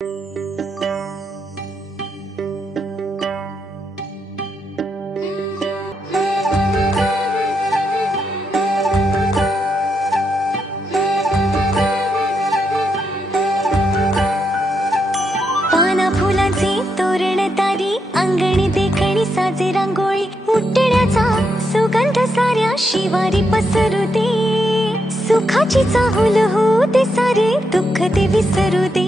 पाना फुलांचे तोरण तारी अंगणी देखणी साजे रांगोळी उठण्याचा सुगंध साऱ्या शिवारी पसरू दे सुखाची चाहूल हो दे सारे दुःख ते विसरू दे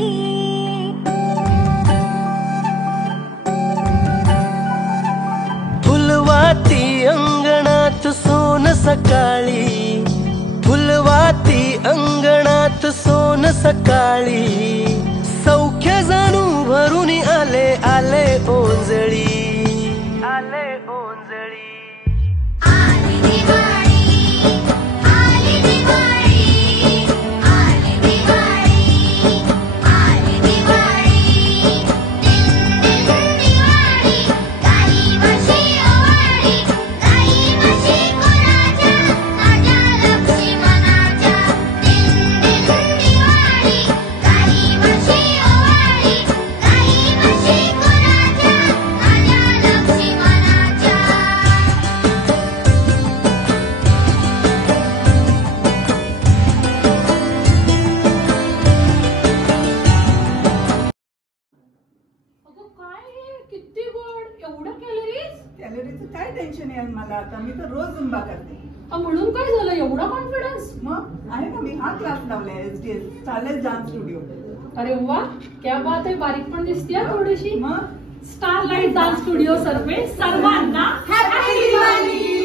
फुलवाती अंगणात सोन सकाळी फुलवाती अंगणात सोन सकाळी सौख्य जाणू भरून आले आले ओंजळी आले ओंजळी आली दिवाळी आली दिवाळी आली दिवाळी आली दिवाळी दिन दिन दिवाळी काही वर्षी ओवाळी काही वर्षी कोणाच्या माझ्या लक्ष्मणाच्या दिन दिन दिवाळी काही वर्षी ओवाळी काही वर्षी कोणाच्या माझ्या लक्ष्मणाच्या अगं काय हे किती गोड एवढं कॅलरीज कॅलरीचं काय टेन्शन आहे मला आता मी तर रोज झुंबा करते म्हणून काय झालं एवढा कॉन्फिडन्स मग आहे ना मी हा क्लास लावलाय SDS चालेल डान्स स्टुडिओ अरे वा क्या बात आहे बारीक पण दिसते थोडीशी मग स्टारलाइट डान्स स्टुडिओ सर्वे सर्वांना हॅपी दिवाळी